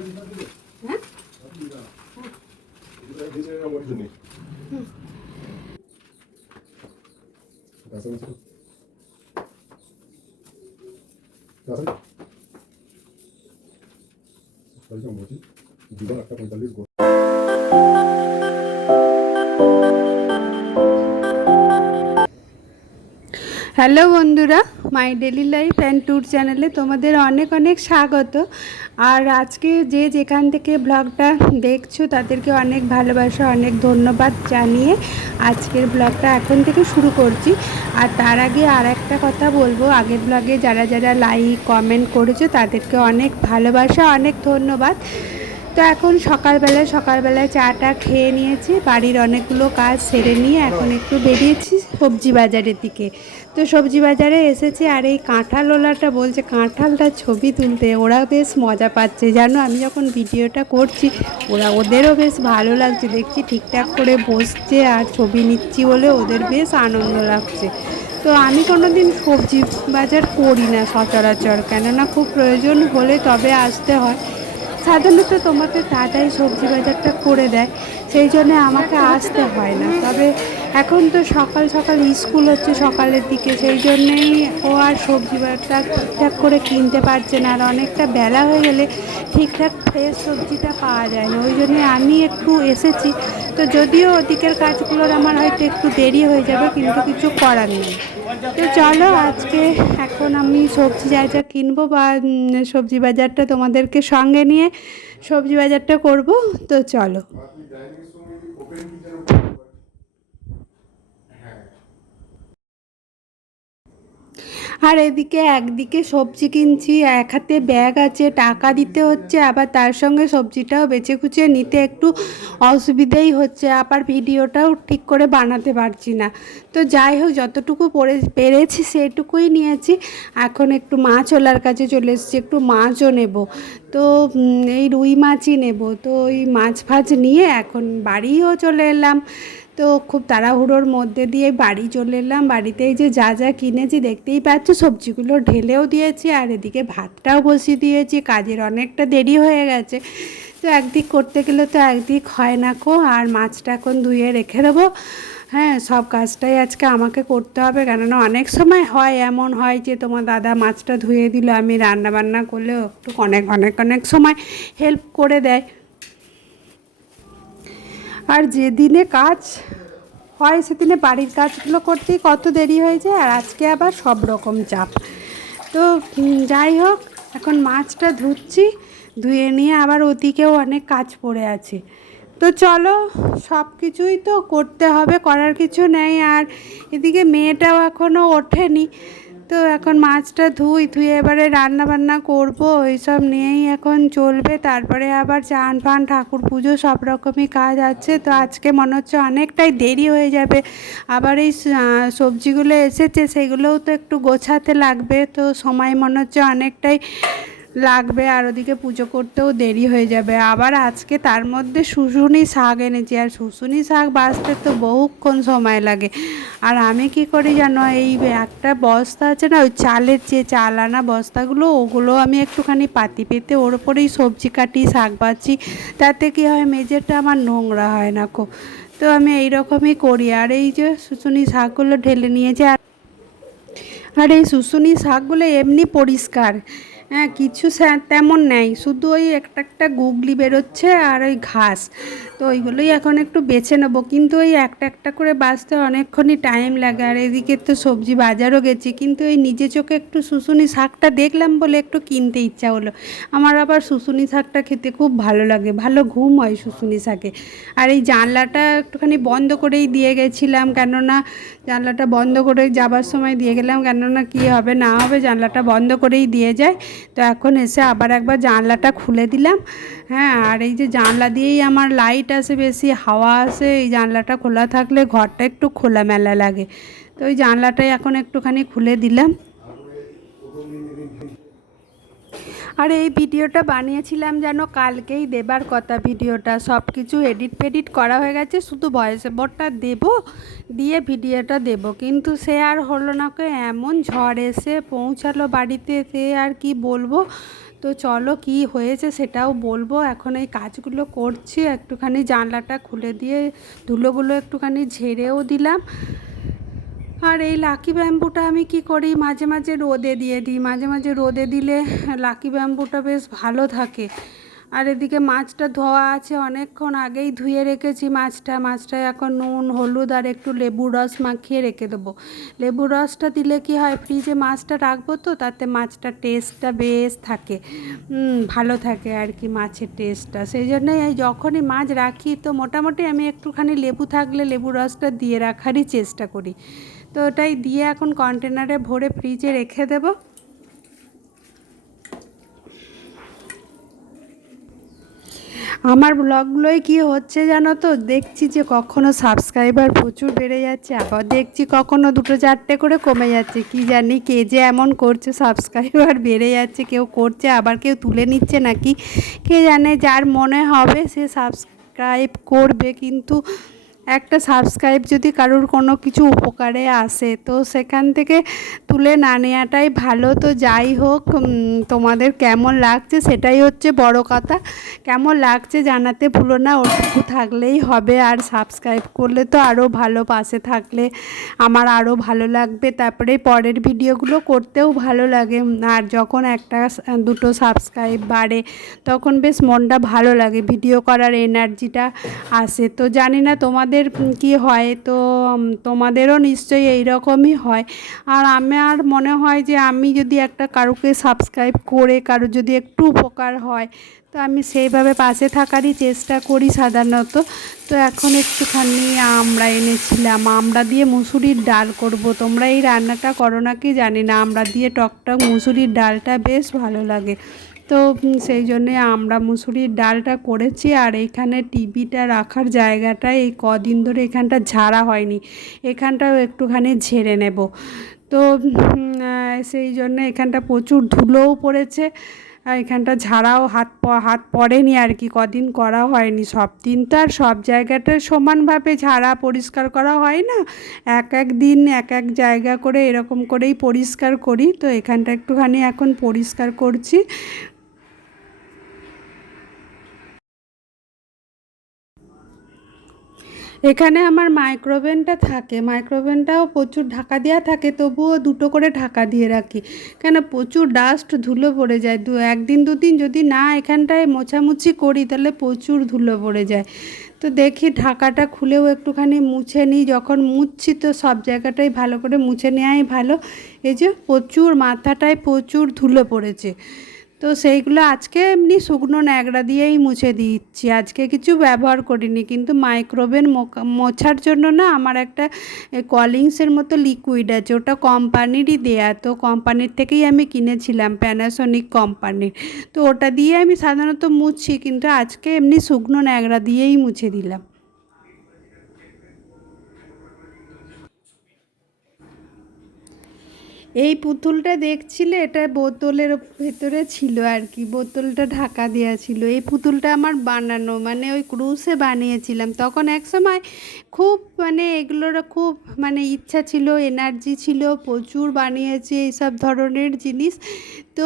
হ্যাঁ 뭐지? 누가 아까 달리고 হ্যালো বন্ধুরা, মাই daily life and tour চ্যানেলে তোমাদের অনেক অনেক স্বাগত। আর আজকে যে যেখান থেকে ব্লগটা দেখছো তাদেরকে অনেক ভালোবাসা, অনেক ধন্যবাদ জানিয়ে আজকের ব্লগটা এখন থেকে শুরু করছি। আর তার আগে আর একটা কথা বলবো, আগের ব্লগে যারা যারা লাইক কমেন্ট করেছো তাদেরকে অনেক ভালোবাসা, অনেক ধন্যবাদ। তো এখন সকালবেলায় চাটা খেয়ে নিয়েছি, বাড়ির অনেকগুলো কাজ সেরে নিয়ে এখন একটু বেরিয়েছি সবজি বাজারের দিকে। তো সবজি বাজারে এসেছি, আর এই কাঁঠালওয়ালাটা বলছে কাঁঠালটার ছবি তুলতে। ওরা বেশ মজা পাচ্ছে জানো, আমি যখন ভিডিওটা করছি ওদেরও বেশ ভালো লাগছে, দেখছি ঠিকঠাক করে বসছে আর ছবি নিচ্ছি বলে ওদের বেশ আনন্দ লাগছে। তো আমি কোনো দিন সবজি বাজার করি না সচরাচর, কেননা খুব প্রয়োজন হলে তবে আসতে হয়। সাধারণত তোমাদের দাদাই সবজি বাজারটা করে দেয়, সেই জন্য আমাকে আসতে হয় না। তবে এখন তো সকাল সকাল স্কুল হচ্ছে সকালের দিকে, সেই জন্যেই ও আর সবজি বাজারটা ঠিকঠাক করে কিনতে পারছে না। আর অনেকটা বেলা হয়ে গেলে ঠিকঠাক ফ্রেশ সবজিটা পাওয়া যায় না, ওই জন্যে আমি একটু এসেছি। তো যদিও ওদিকের কাজগুলোর আমার হয়তো একটু দেরি হয়ে যাবে, কিন্তু কিছু করার নেই। তো চলো আজকে এখন আমি সবজি যা যা কিনবো বা সবজি বাজারটা তোমাদেরকে সঙ্গে নিয়ে সবজি বাজারটা করব। তো চলো। আর এদিকে একদিকে সবজি কিনছি, এক হাতে ব্যাগ আছে, টাকা দিতে হচ্ছে, আবার তার সঙ্গে সবজিটাও বেছে কুচিয়ে নিতে একটু অসুবিধাই হচ্ছে, আবার ভিডিওটাও ঠিক করে বানাতে পারছি না। তো যাই হোক, যতটুকু পেরেছি সেটুকুই নিয়েছি। এখন একটু মাছওয়ালার কাছে চলে এসেছি, একটু মাছও নেব। তো এই রুই মাছই নেব। তো ওই মাছ ফাছ নিয়ে এখন বাড়িও চলে এলাম। তো খুব তাড়াহুড়োর মধ্যে দিয়ে বাড়ি চলে এলাম। বাড়িতে এই যে যা যা কিনেছি দেখতেই পাচ্ছ, সবজিগুলো ঢেলেও দিয়েছি আর এদিকে ভাতটাও বসিয়ে দিয়েছি, কাজের অনেকটা দেরি হয়ে গেছে। তো একদিক করতে গেলে তো একদিক হয় না কো। আর মাছটা এখন ধুয়ে রেখে দেবো। হ্যাঁ, সব কাজটাই আজকে আমাকে করতে হবে, কেননা অনেক সময় হয় এমন হয় যে তোমার দাদা মাছটা ধুয়ে দিল, আমি রান্না বান্না করলেও একটু অনেক অনেক অনেক সময় হেল্প করে দেয়। আর যেদিনে কাজ হয় সেদিনে বাড়ির কাজগুলো করতেই কত দেরি হয়ে যায়, আর আজকে আবার সব রকম চাপ। তো যাই হোক, এখন মাছটা ধুচ্ছি, ধুয়ে নিয়ে আবার ওদিকেও অনেক কাজ পড়ে আছে। তো চলো, সব কিছুই তো করতে হবে, করার কিছু নেই। আর এদিকে মেয়েটাও এখনও ওঠেনি। তো এখন মাছটা ধুয়ে এবারে রান্না বান্না করবো, এইসব নিয়েই এখন চলবে। তারপরে আবার চান ফান, ঠাকুর পুজো, সব রকমই কাজ আছে। তো আজকে মনে হচ্ছে অনেকটাই দেরি হয়ে যাবে। আবার এই সবজিগুলো এসেছে সেগুলোও তো একটু গোছাতে লাগবে, তো সময় মনে হচ্ছে অনেকটাই লাগবে। আর ওদিকে পুজো করতেও দেরি হয়ে যাবে। আবার আজকে তার মধ্যে শুশুনি শাক এনেছি, আর শুশুনি শাক বাছতে তো বহুক্ষণ সময় লাগে। আর আমি কি করি জানো, এই একটা বস্তা আছে না, ওই চালের যে চাল আনা বস্তাগুলো, ওগুলো আমি একটুখানি পাতি পেতে ওর ওপরেই সবজি কাটি, শাক বাছি। তাতে কি হয়, মেঝেটা আমার নোংরা হয় না খুব। তো আমি এই রকমই করি। আর এই যে শুশুনি শাকগুলো ঢেলে নিয়েছি, আর এই শুশুনি শাকগুলো এমনি পরিষ্কার, হ্যাঁ, কিছু তেমন নেই, শুধু ওই একটা একটা গুগলি বেরোচ্ছে আর ওই ঘাস। তো ওইগুলোই এখন একটু বেছে নেবো, কিন্তু ওই একটা একটা করে বাছতে অনেকক্ষণই টাইম লাগে। আর এদিকে তো সবজি বাজারও গেছি, কিন্তু এই নিজে চোখে একটু শুশুনি শাকটা দেখলাম বলে একটু কিনতে ইচ্ছা হলো। আমার আবার শুশুনি শাকটা খেতে খুব ভালো লাগে, ভালো ঘুম হয় শুশুনি শাকে। আর এই জানলাটা একটুখানি বন্ধ করেই দিয়ে গেছিলাম, কেননা জানলাটা বন্ধ করে যাবার সময় দিয়ে গেলাম, কেননা কী হবে না হবে, জানলাটা বন্ধ করেই দিয়ে যায়। তো এখন এসে আবার একবার জানলাটা খুলে দিলাম। হ্যাঁ, আর এই যে জানলা দিয়েই আমার লাইট আসে, বেশি হাওয়া আসে, এই জানলাটা খোলা থাকলে ঘরটা একটু খোলামেলা লাগে। তো ওই জানলাটাই এখন একটুখানি খুলে দিলাম। আর এই ভিডিওটা বানিয়েছিলাম যেন কালকেই দেবার কথা, ভিডিওটা সব কিছু এডিট ফেডিট করা হয়ে গেছে, শুধু ভয়েস ওভারটা দেবো, দিয়ে ভিডিওটা দেব, কিন্তু সে আর হলো না। এমন ঝড় এসে পৌঁছালো বাড়িতে, সে আর কি বলবো। তো চলো কি হয়েছে সেটাও বলবো। এখন এই কাজগুলো করছি, একটুখানি জানলাটা খুলে দিয়ে ধুলোগুলো একটুখানি ঝেড়েও দিলাম। আর এই লাকি ব্যাম্বুটা আমি কি করি, মাঝে মাঝে রোদে দিয়ে দিই, মাঝে মাঝে রোদে দিলে লাকি ব্যাম্বুটা বেশ ভালো থাকে। আর এদিকে মাছটা ধোয়া আছে, অনেকক্ষণ আগেই ধুয়ে রেখেছি মাছটা এখন নুন হলুদ আর একটু লেবুর রস মাখিয়ে রেখে দেবো। লেবুর রসটা দিলে কি হয়, ফ্রিজে মাছটা রাখবো তো তাতে মাছটার টেস্টটা বেশ থাকে, ভালো থাকে আর কি মাছের টেস্টটা। সেই জন্যই এই যখনই মাছ রাখি তো মোটামুটি আমি একটুখানি লেবু থাকলে লেবুর রসটা দিয়ে রাখারই চেষ্টা করি। তো ওটাই দিয়ে এখন কন্টেনারে ভরে ফ্রিজে রেখে দেবো। আমার ব্লগগুলোয় কি হচ্ছে জানো তো, দেখছি যে কখনো সাবস্ক্রাইবার প্রচুর বেড়ে যাচ্ছে, আবার দেখছি কখনো 2-4টে করে কমে যাচ্ছে। কি জানি কে যে এমন করছে, সাবস্ক্রাইবার বেড়ে যাচ্ছে, কেউ করছে আবার কেউ তুলে নিচ্ছে নাকি কে জানে। যার মনে হবে সে সাবস্ক্রাইব করবে, কিন্তু একটা সাবস্ক্রাইব যদি কারোর কোনো কিছু উপকারে আসে তো সেখান থেকে তুলে না নেওয়াটাই ভালো। তো যাই হোক, তোমাদের কেমন লাগছে সেটাই হচ্ছে বড় কথা। কেমন লাগছে জানাতে ভুলো না, ওটুকু থাকলেই হবে। আর সাবস্ক্রাইব করলে তো আরও ভালো, পাশে থাকলে আমার আরও ভালো লাগবে, তারপরে পরের ভিডিওগুলো করতেও ভালো লাগে। আর যখন 1-2 সাবস্ক্রাইব বাড়ে তখন বেশ মনটা ভালো লাগে, ভিডিও করার এনার্জিটা আসে। তো জানি না তোমাদের কি হয়, তো তোমাদেরও নিশ্চয়ই এই রকমই হয়। আর আমার মনে হয় যে আমি যদি একটা কারোকে সাবস্ক্রাইব করে কারো যদি একটু উপকার হয় তো আমি সেইভাবে পাশে থাকারই চেষ্টা করি সাধারণত। তো এখন একটুখানি আমড়া এনেছিলাম, আমড়া দিয়ে মুসুরির ডাল করব। তোমরা এই রান্নাটা করো নাকি জানি না, আমড়া দিয়ে টকটক মুসুরির ডালটা বেশ ভালো লাগে। তো সেই জন্যে আমরা মুসুরির ডালটা করেছি। আর এইখানে টিভিটা রাখার জায়গাটা এই কদিন ধরে এখানটা ঝাড়া হয়নি, এখানটাও একটুখানি ঝেড়ে নেব। তো সেই জন্য এখানটা প্রচুর ধুলোও পড়েছে, আর এখানটা ঝাড়াও হাত পড়েনি আর কি, কদিন করা হয়নি। সব দিন তো আর সব জায়গাটা সমানভাবে ঝাড়া পরিষ্কার করা হয় না, এক এক দিন এক এক জায়গা করে এরকম করেই পরিষ্কার করি। তো এখানটা একটুখানি এখন পরিষ্কার করছি। এখানে আমার মাইক্রোওভেনটা থাকে, মাইক্রোওভেনটাও প্রচুর ঢাকা দেওয়া থাকে, তবুও 2টো করে ঢাকা দিয়ে রাখি, কেন প্রচুর ডাস্ট ধুলো পড়ে যায়। 1-2 দিন যদি না এখানটায় মোছামুছি করি তাহলে প্রচুর ধুলো পড়ে যায়। তো দেখি ঢাকাটা খুলেও একটুখানি মুছে নিই, যখন মুছছি তো সব জায়গাটাই ভালো করে মুছে নেওয়াই ভালো। এই যে প্রচুর মাথাটায় প্রচুর ধুলো পড়েছে, তো সেইগুলো আজকে এমনি শুকনো ন্যাকড়া দিয়েই মুছে দিচ্ছি, আজকে কিছু ব্যবহার করিনি। কিন্তু মাইক্রোওভেন মোছার জন্য না আমার একটা কলিংসের মতো লিকুইড আছে, ওটা কোম্পানিরই দেয়া, তো কোম্পানির থেকেই আমি কিনেছিলাম, প্যানাসোনিক কোম্পানির। তো ওটা দিয়ে আমি সাধারণত মুছি, কিন্তু আজকে এমনি শুকনো ন্যাকড়া দিয়েই মুছে দিলাম। এই পুতুলটা দেখছিলে, এটা বোতলের ভেতরে ছিল আর কি, বোতলটা ঢাকা দেওয়া ছিল। এই পুতুলটা আমার বানানো, মানে ওই ক্রুশে বানিয়েছিলাম তখন এক সময়, খুব মানে এগুলোর খুব মানে ইচ্ছা ছিল, এনার্জি ছিল, প্রচুর বানিয়েছি এইসব ধরনের জিনিস। তো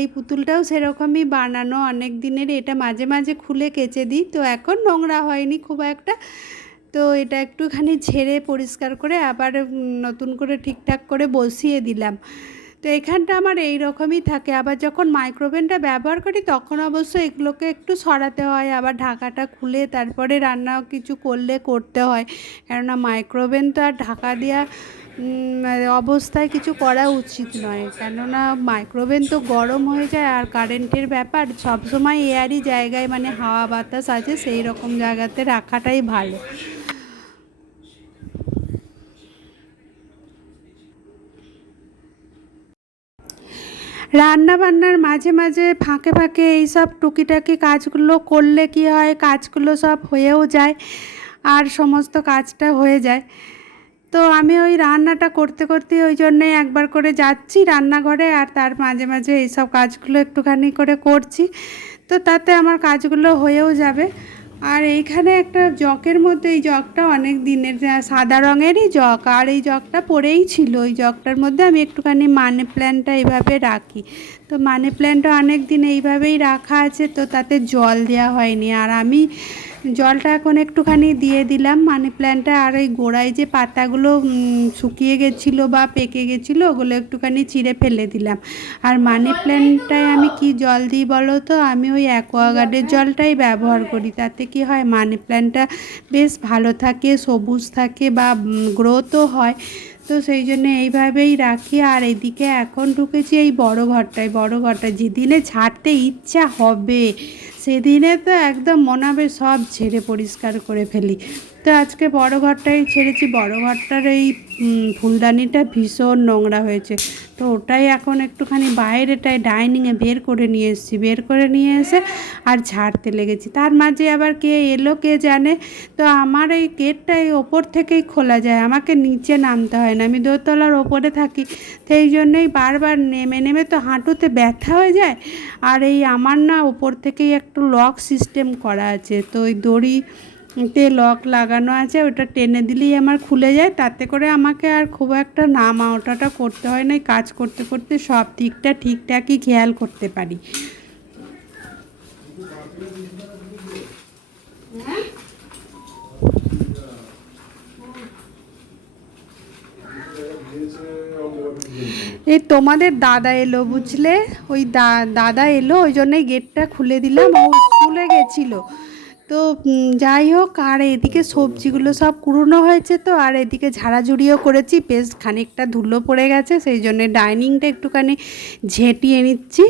এই পুতুলটাও সেরকমই বানানো, অনেক দিনের। এটা মাঝে মাঝে খুলে কেচে দিই, তো এখন নোংরা হয়নি খুব একটা। তো এটা একটুখানি ঝেড়ে পরিষ্কার করে আবার নতুন করে ঠিকঠাক করে বসিয়ে দিলাম। তো এখানটা আমার এই রকমই থাকে। আবার যখন মাইক্রোওভেনটা ব্যবহার করি তখন অবশ্য এগুলোকে একটু সরাতে হয়, আবার ঢাকাটা খুলে তারপরে রান্না কিছু করলে করতে হয়, কেননা মাইক্রোওভেন তো আর ঢাকা দেওয়া অবস্থায় কিছু করা উচিত নয়, কেননা মাইক্রোওভেন তো গরম হয়ে যায়। আর কারেন্টের ব্যাপার, সবসময় এয়ারই জায়গায় মানে হাওয়া বাতাস আছে সেই রকম জায়গাতে রাখাটাই ভালো। রান্না বান্নার মাঝে মাঝে ফাঁকে ফাঁকে এইসব টুকিটাকি কাজগুলো করলে কি হয়, কাজগুলো সব হয়েও যায় আর সমস্ত কাজটা হয়ে যায়। তো আমি ওই রান্নাটা করতে করতে ওই জন্যে একবার করে যাচ্ছি রান্নাঘরে, আর তার মাঝে মাঝে এইসব কাজগুলো একটুখানি করে করছি, তো তাতে আমার কাজগুলো হয়েও যাবে। আর এইখানে একটা জগের মধ্যে, এই জগটা অনেক দিনের, সাদা রঙেরই জগ, আর এই জগটা পড়েই ছিল। ওই জগটার মধ্যে আমি একটুখানি মানি প্ল্যান্টটা এইভাবে রাখি। তো মানি প্ল্যান্টটা অনেক দিন এইভাবেই রাখা আছে, তো তাতে জল দেওয়া হয়নি। আর আমি জলটা এখন একটুখানি দিয়ে দিলাম মানি প্ল্যান্টটা। আর ওই গোড়ায় যে পাতাগুলো শুকিয়ে গেছিলো বা পেকে গেছিলো, ওগুলো একটুখানি চিড়ে ফেলে দিলাম। আর মানি প্ল্যান্টটায় আমি কি জল দিই বলো তো, আমি ওই অ্যাকোয়াগার্ডের জলটাই ব্যবহার করি। তাতে কি হয়, মানি প্ল্যান্টটা বেশ ভালো থাকে, সবুজ থাকে বা গ্রোথও হয়। তো সেই জন্য এইভাবেই রাখি। আর এদিকে এখন ঢুকেছি এই বড় ঘরটায় যেদিনে ছাড়তে ইচ্ছা হবে সেদিনে তো একদম মনে হবে সব ঝেড়ে পরিষ্কার করে ফেলি। তো আজকে বড় ঘরটাই ছেড়েছি। বড় ঘরটার এই ফুলদানিটা ভীষণ নোংরা হয়েছে, তো ওটাই এখন একটুখানি বাইরেটায় ডাইনিংয়ে বের করে নিয়ে এসেছি। বের করে নিয়ে এসে আর ঝাড়তে লেগেছি। তার মাঝে আবার কে এলো কে জানে। তো আমার এই গেটটা এই ওপর থেকেই খোলা যায়, আমাকে নিচে নামতে হয় না, আমি দোতলার ওপরে থাকি। সেই জন্যই বারবার নেমে নেমে তো হাঁটুতে ব্যথা হয়ে যায়। আর এই আমার না ওপর থেকেই একটু লক সিস্টেম করা আছে, তো ওই দড়িতে লক লাগানো আছে, ওটা টেনে দিলেই আমার খুলে যায়। তাতে করে আমাকে আর খুব একটা নামা ওঠাটা করতে হয় না, কাজ করতে করতে সব দিকটা ঠিকঠাকই খেয়াল করতে পারি। এই তোমাদের দাদা এলো বুঝলে, ওই দাদা এলো, ওই জন্যই গেটটা খুলে দিলাম। ও স্কুলে গেছিলো। তো যাই হোক, আর এদিকে সবজিগুলো সব কুড়োনো হয়েছে, তো আর এদিকে ঝাড়াঝুড়িও করেছি, বেশ খানিকটা ধুলো পড়ে গেছে, সেই জন্যে ডাইনিংটা একটুখানি ঝেঁটিয়ে নিচ্ছি।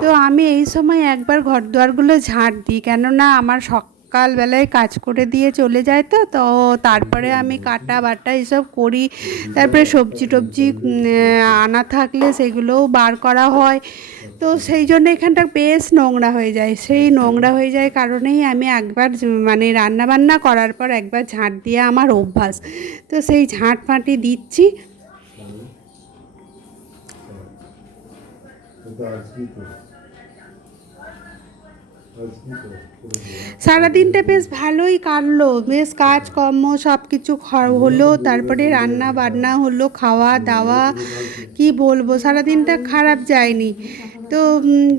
তো আমি এই সময় একবার ঘর দুয়ারগুলো ঝাঁট দিই, কেননা আমার সকালবেলায় কাজ করে দিয়ে চলে যায়। তো তো তারপরে আমি কাটা বাটা এসব করি। তারপরে সবজি টবজি আনা থাকলে সেগুলোও বার করা হয়। তো সেই জন্য এখানটা বেশ নোংরা হয়ে যায়। সেই নোংরা হয়ে যায় কারণেই আমি একবার মানে রান্না বান্না করার পর একবার ঝাঁট দিয়ে আমার অভ্যাস। তো সেই ঝাঁট ফাঁটি দিচ্ছি। সারাদিনটা বেশ ভালোই কাটলো, বেশ কাজকর্ম সব কিছু হলো, তারপরে রান্না বান্না হলো, খাওয়া দাওয়া, কি বলবো, সারাদিনটা খারাপ যায়নি। তো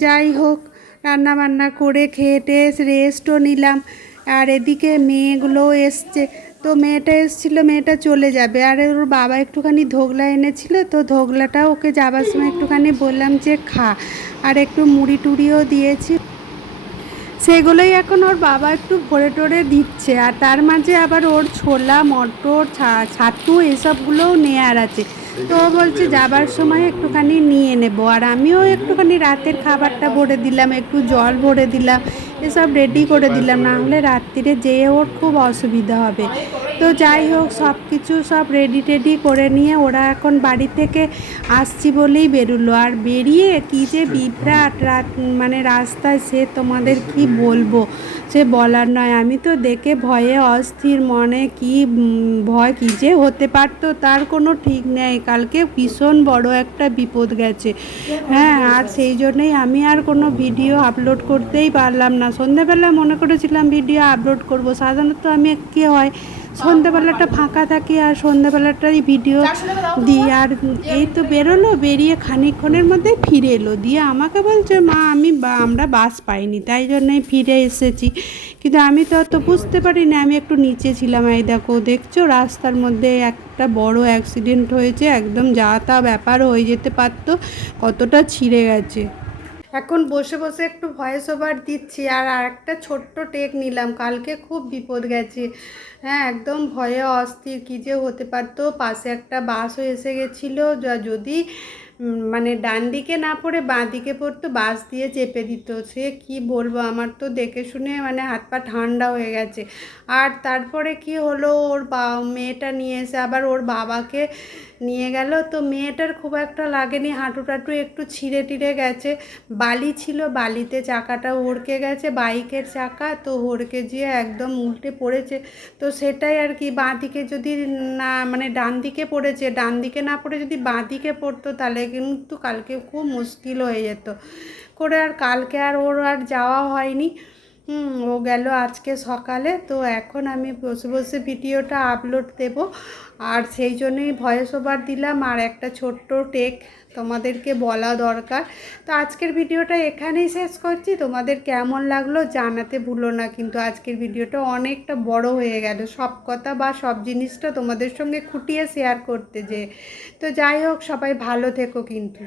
যাই হোক, রান্না বান্না করে খেয়ে টেয়ে রেস্টও নিলাম। আর এদিকে মেয়েগুলোও এসছে। তো মেয়েটা এসেছিলো, মেয়েটা চলে যাবে। আর ওর বাবা একটুখানি ধোগলা এনেছিল, তো ধোগলাটাও ওকে যাবার সময় একটুখানি বললাম যে খা। আর একটু মুড়ি টুড়িও দিয়েছি, সেগুলোই এখন ওর বাবা একটু ভরে টরে দিচ্ছে। আর তার মাঝে আবার ওর ছোলা মটর ছাতু এসবগুলোও নেয়ার আছে। তো ও বলছে যাবার সময় একটুখানি নিয়ে নেব। আর আমিও একটুখানি রাতের খাবারটা ভরে দিলাম, একটু জল ভরে দিলাম, এসব রেডি করে দিলাম, না হলে রাত্রিরে যেয়ে ওর খুব অসুবিধা হবে। তো যাই হোক, সব কিছু সব রেডি টেডি করে নিয়ে ওরা এখন বাড়ি থেকে আসছি বলেই বেরোলো। আর বেরিয়ে কী যে বিভ্রাট মানে রাস্তায়, সে তোমাদের কি বলবো, সে বলার নয়। আমি তো দেখে ভয়ে অস্থির, মনে কি ভয় কী যে হতে পারতো তার কোনো ঠিক নেই। কালকে ভীষণ বড় একটা বিপদ গেছে। হ্যাঁ, আর সেই জন্যই আমি আর কোনো ভিডিও আপলোড করতেই পারলাম না। সন্ধ্যেবেলা মনে করেছিলাম ভিডিও আপলোড করব, সাধারণত আমি কী হয় সন্ধ্যেবেলাটা ফাঁকা থাকি আর সন্ধ্যেবেলাটাই ভিডিও দিই। আর এই তো বেরোলো, বেরিয়ে খানিকক্ষণের মধ্যে ফিরে এলো, দিয়ে আমাকে বলছে মা আমরা বাস পাইনি, তাই জন্যই ফিরে এসেছি। কিন্তু আমি তো অত বুঝতে পারিনি, আমি একটু নিচে ছিলাম। এই দেখছো রাস্তার মধ্যে একটা বড় অ্যাক্সিডেন্ট হয়েছে, একদম যা তা ব্যাপার হয়ে যেতে পারতো, কতটা ছিঁড়ে গেছে। এখন বসে বসে একটু ভয়েস ওভার দিচ্ছি। আর একটা ছোট্ট টেক নিলাম, কালকে খুব বিপদ গেছে। হ্যাঁ, একদম ভয়ে অস্থির, কী যে হতে পারতো। পাশে একটা বাসও এসে গেছিলো, যদি মানে ডান দিকে না পড়ে বাঁ দিকে পড়তো, বাস দিয়ে চেপে দিত। সে কি বলবো, আমার তো দেখে শুনে মানে হাত পা ঠান্ডা হয়ে গেছে। আর তারপরে কি হলো, ওর মেয়েটা নিয়ে এসে আবার ওর বাবাকে নিয়ে গেল। তো মেয়েটার খুব একটা লাগেনি, হাঁটু টাটু একটু ছিঁড়ে টিড়ে গেছে। বালি ছিল, বালিতে চাকাটা হড়কে গেছে, বাইকের চাকা, তো হড়কে যেয়ে একদম উল্টে পড়েছে। তো সেটাই আর কি, বাঁ দিকে যদি না মানে ডান দিকে পড়েছে, ডান দিকে না পড়ে যদি বাঁ দিকে পড়তো তাহলে কিন্তু কালকে খুব মুশকিল হয়ে যেত করে। আর কালকে আর ওর আর যাওয়া হয়নি। ও গেল আজকে সকালে। তো এখন আমি বসে বসে ভিডিওটা আপলোড দেব, আর সেই জন্যই ভয়েস ওভার দিলাম, আর একটা ছোট্ট টেক তোমাদেরকে বলা দরকার। তো আজকের ভিডিওটা এখানেই শেষ করছি। তোমাদের কেমন লাগলো জানাতে ভুলো না, কিন্তু আজকের ভিডিওটা অনেকটা বড় হয়ে গেল, সব কথা বা সব জিনিসটা তোমাদের সঙ্গে খুঁটিয়ে শেয়ার করতে যে। তো যাই হোক, সবাই ভালো থেকো কিন্তু।